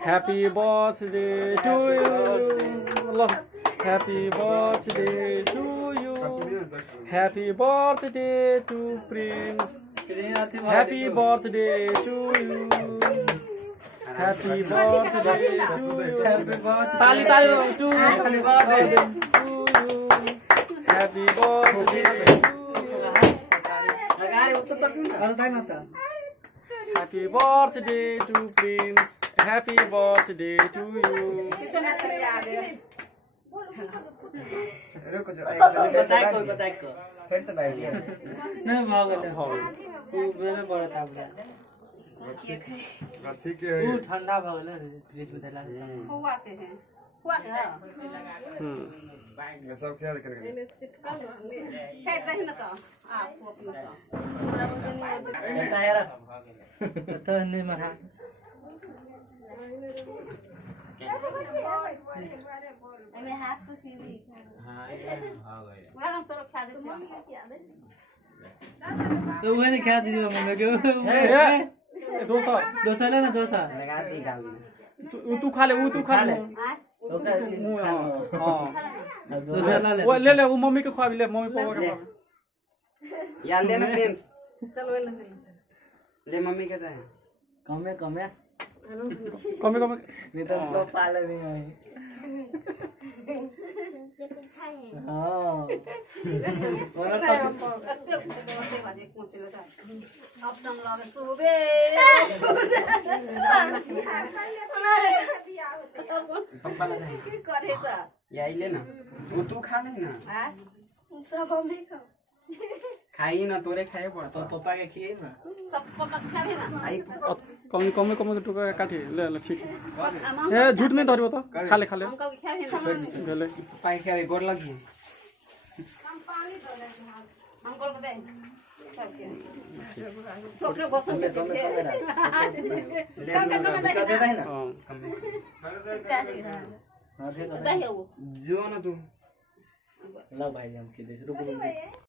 Happy birthday to you. Love. Happy birthday to you. Happy birthday to Prince. Happy birthday to you. Happy birthday to you. Tali tali to you. Happy birthday to you. Happy birthday to you. Happy birthday to Prince. Happy birthday to you. फिर से बैठ गया नहीं मेरे बड़ा था ठीक है वो ठंडा भागल फ्रिज में डाला हुआते हैं ये सब क्या करेंगे फेंक दे ना तो आप अपना सा यार तो नहीं महा मैं हाथ से खीरी हां हो गया वाला तो खा दे तो वो ने खा दी मम्मी को डोसा ले ना डोसा लगा दी गाल तू खा ले तू खा ले हां डोसा ले ले वो मम्मी को खवा ले मम्मी पापा को यार ले ना प्रिंस चल ले मम्मी के दे कम है नहीं तो सब पाले नहीं है हां और अब तुम लोग सुबह पप्पा लगा की करे तो यही ले ना वो तू खा ले ना हां सब हम ही खा खाई ना तोरे खाए पड़ तो पप्पा के खिए ना सब पका खावे ना आई कम टुका काटी ले ठीक है ए झूठ नहीं धरबो तो खा ले अंकल के खावे ना ले पाई खावे गोड़ लगी कम पानी दो अंकल को दे छोकरे बसन के दे हां हां दे वो जो ना तू ला भाई हम के दे रुको